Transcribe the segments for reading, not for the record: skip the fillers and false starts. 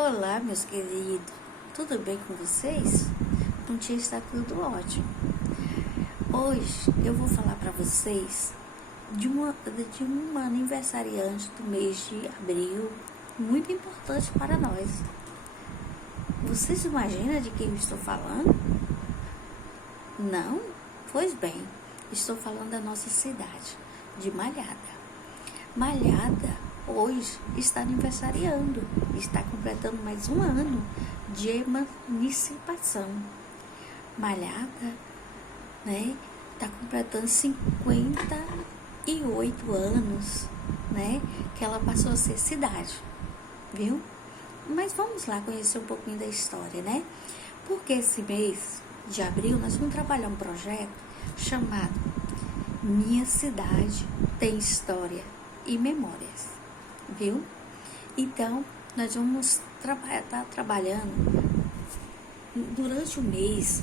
Olá, meus queridos, tudo bem com vocês? Contigo está tudo ótimo. Hoje eu vou falar para vocês de uma aniversariante do mês de abril, muito importante para nós. Vocês imaginam de quem eu estou falando? Não? Pois bem, estou falando da nossa cidade, de Malhada. Malhada hoje está aniversariando, está completando mais um ano de emancipação. Malhada, está completando 58 anos, que ela passou a ser cidade, viu? Mas vamos lá conhecer um pouquinho da história, Porque esse mês de abril nós vamos trabalhar um projeto chamado Minha Cidade Tem História e Memórias, viu? Então, nós vamos estar trabalhando durante o mês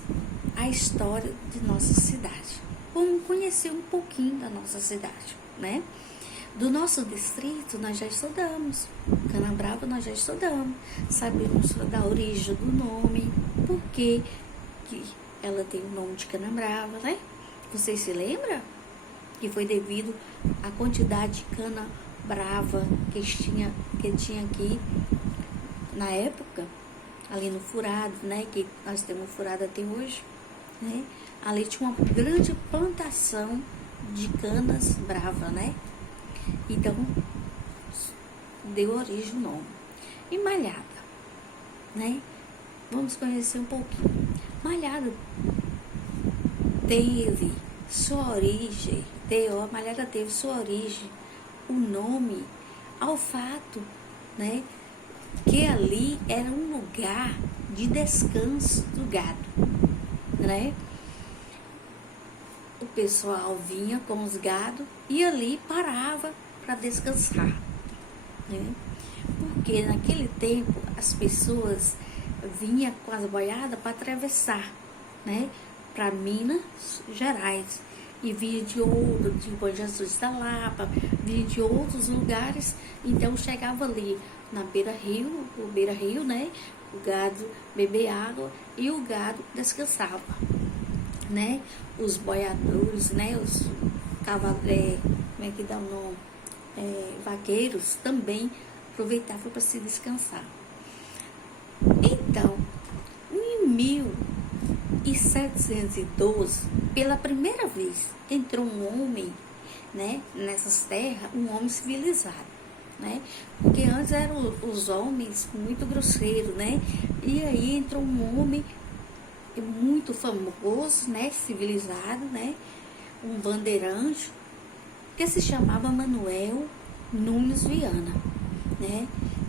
a história de nossa cidade. Vamos conhecer um pouquinho da nossa cidade, Do nosso distrito nós já estudamos, Canabrava nós já estudamos, sabemos da origem do nome, por que ela tem o nome de Canabrava, Vocês se lembram? Que foi devido à quantidade de cana brava que tinha aqui na época, ali no Furado, que nós temos Furado até hoje, Ali tinha uma grande plantação de canas brava, Então, deu origem o nome. E Malhada, Vamos conhecer um pouquinho. Malhada teve sua origem, Malhada teve sua origem, o nome, ao fato, que ali era um lugar de descanso do gado, O pessoal vinha com os gados e ali parava para descansar, Porque naquele tempo as pessoas vinham com as boiadas para atravessar, para Minas Gerais, e vinha de Bom Jesus da Lapa, vinha de outros lugares, então chegava ali na beira-rio, o gado bebia água e o gado descansava, Os boiadores, os cavaleiros, como é que dá o nome? Vaqueiros também aproveitavam para se descansar. Então, em 1712, pela primeira vez, entrou um homem, nessas terras, um homem civilizado, Porque antes eram os homens muito grosseiros, E aí entrou um homem muito famoso, civilizado, Um bandeirante, que se chamava Manuel Nunes Viana,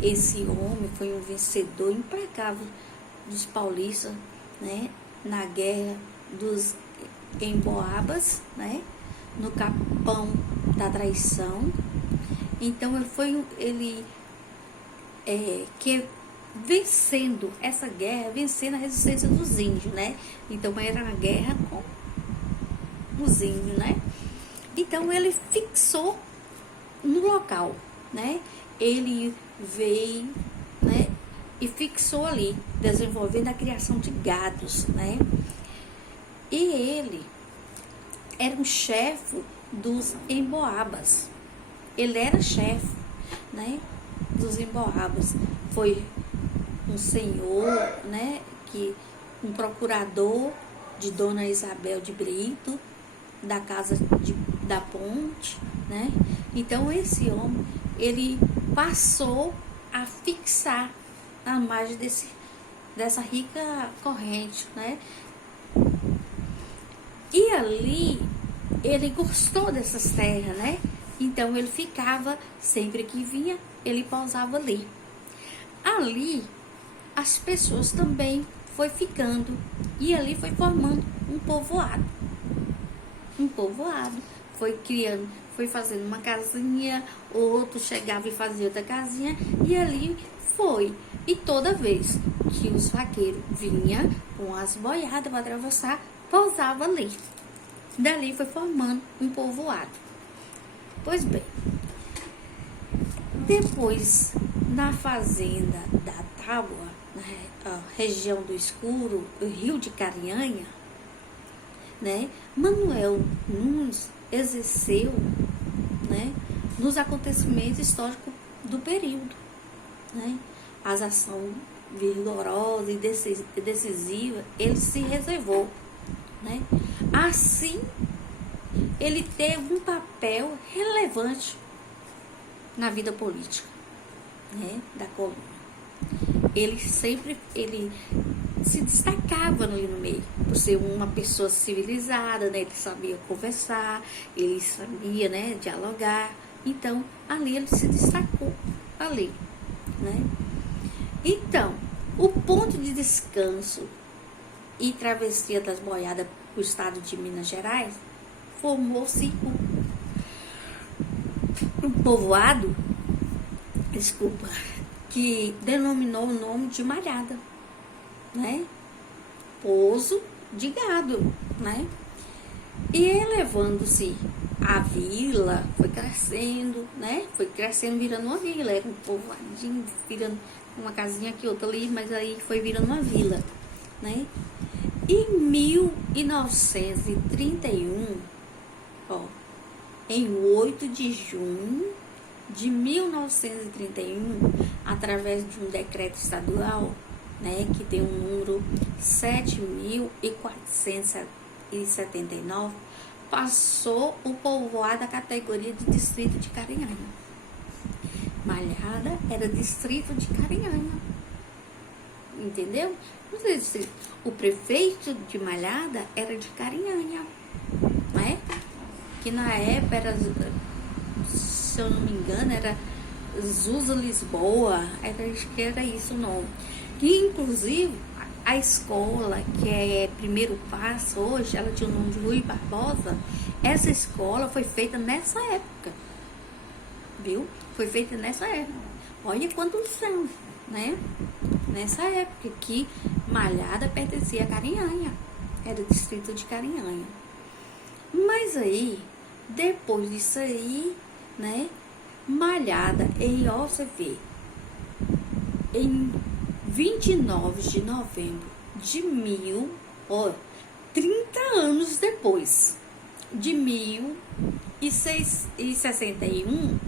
Esse homem foi um vencedor implacável dos paulistas, na guerra dos Emboabas, no Capão da Traição. Então que vencendo essa guerra, vencendo a resistência dos índios, Então era uma guerra com os índios, Então ele fixou no local, Ele veio, e fixou ali, desenvolvendo a criação de gados, E ele era um chefe dos Emboabas. Ele era chefe, dos Emboabas. Foi um senhor, um procurador de Dona Isabel de Brito, da Casa da Ponte, Então esse homem, ele passou a fixar a margem dessa rica corrente, E ali, ele gostou dessas terras, Então ele ficava, sempre que vinha, ele pousava ali. Ali, as pessoas também foi ficando, e ali foi formando um povoado. Foi criando, foi fazendo uma casinha, outro chegava e fazia outra casinha, e ali foi. E toda vez que os vaqueiros vinham com as boiadas para atravessar, pousava ali. Dali foi formando um povoado. Pois bem, depois na fazenda da Tábua, na região do Escuro, o rio de Carinhanha, né, Manuel Nunes exerceu, né, nos acontecimentos históricos do período, né, as ações vigorosas e decisivas, ele se reservou, né, assim ele teve um papel relevante na vida política, né, da colônia. Ele se destacava ali no meio, por ser uma pessoa civilizada, né? Ele sabia conversar, ele sabia, né, dialogar. Então, ali ele se destacou, ali, né? Então, o ponto de descanso e travessia das boiadas para o estado de Minas Gerais formou-se um povoado, que denominou o nome de Malhada, né? Pouso de gado, né? E elevando-se a vila, foi crescendo, né? Foi crescendo, virando uma vila. Era um povoadinho, virando uma casinha aqui, outra ali, mas aí foi virando uma vila, né? Em 1931, em 8 de junho de 1931, através de um decreto estadual, né, que tem o número 7.479, passou o povoado da categoria de distrito de Carinhanha. Malhada era distrito de Carinhanha, entendeu? O prefeito de Malhada era de Carinhanha, né? Que na época era, se eu não me engano, era Zusa Lisboa, acho que era isso o nome. Que inclusive a escola, que é Primeiro Passo hoje, ela tinha o nome de Rui Barbosa. Essa escola foi feita nessa época, viu? Foi feita nessa época. Olha quantos anos, né? Nessa época que Malhada pertencia a Carinhanha, era distrito de Carinhanha. Mas aí, depois disso aí, né, Malhada em OCV, em 29 de novembro de 30 anos depois, de 1061,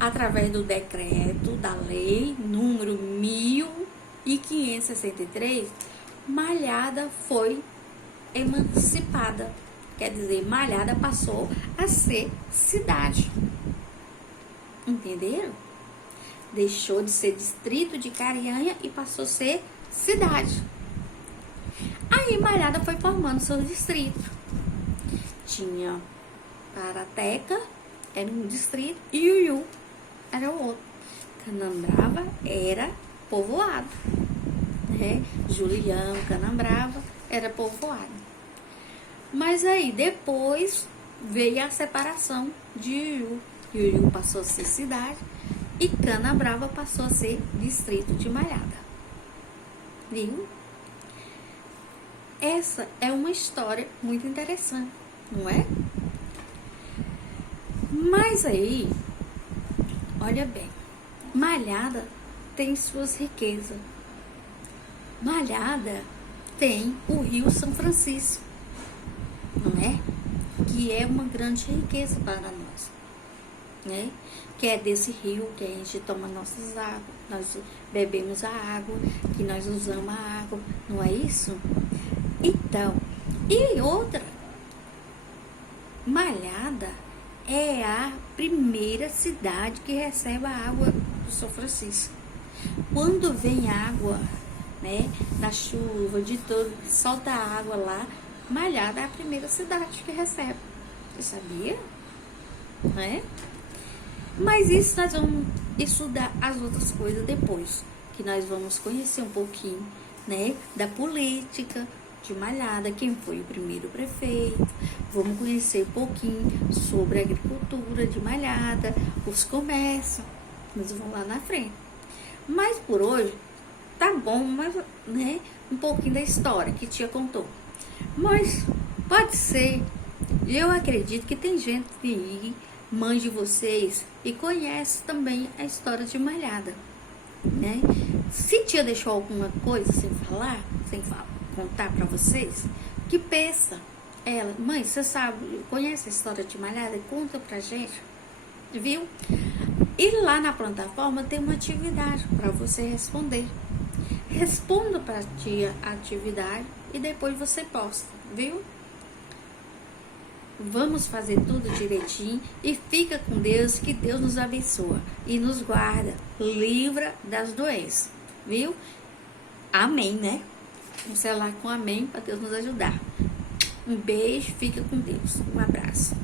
através do decreto da lei número 1563, Malhada foi emancipada. Quer dizer, Malhada passou a ser cidade. Entenderam? Deixou de ser distrito de Carinhanha e passou a ser cidade. Aí Malhada foi formando seus distritos. Tinha Parateca, era um distrito, e Iuiú era o outro. Canambrava era povoado, né? Julião, Canambrava era povoado. Mas aí depois veio a separação de Iuiú. Iuiú passou a ser cidade e Canabrava passou a ser distrito de Malhada. Viu? Essa é uma história muito interessante, não é? Mas aí, olha bem, Malhada tem suas riquezas. Malhada tem o Rio São Francisco, não é? Que é uma grande riqueza para nós, né? Que é desse rio que a gente toma nossas águas, nós bebemos a água, que nós usamos a água, não é isso? Então, e outra, Malhada é a primeira cidade que recebe a água do São Francisco. Quando vem água, né, da chuva, de tudo, solta a água lá, Malhada é a primeira cidade que recebe. Você sabia? Né? Mas isso nós vamos estudar as outras coisas depois, que nós vamos conhecer um pouquinho, né, da política de Malhada, quem foi o primeiro prefeito, vamos conhecer um pouquinho sobre a agricultura de Malhada, os comércios, nós vamos lá na frente. Mas por hoje, tá bom, mas, né, um pouquinho da história que tia contou. Mas pode ser, eu acredito que tem gente aí, mãe de vocês, e conhece também a história de Malhada, né? Se tia deixou alguma coisa sem falar, contar pra vocês, que peça. Ela, mãe, você sabe, conhece a história de Malhada? Conta pra gente, viu? E lá na plataforma tem uma atividade para você responder. Responda para tia a atividade e depois você posta, viu? Vamos fazer tudo direitinho e fica com Deus, que Deus nos abençoa e nos guarda, livra das doenças, viu? Amém, né? Vamos selar com amém para Deus nos ajudar. Um beijo, fica com Deus. Um abraço.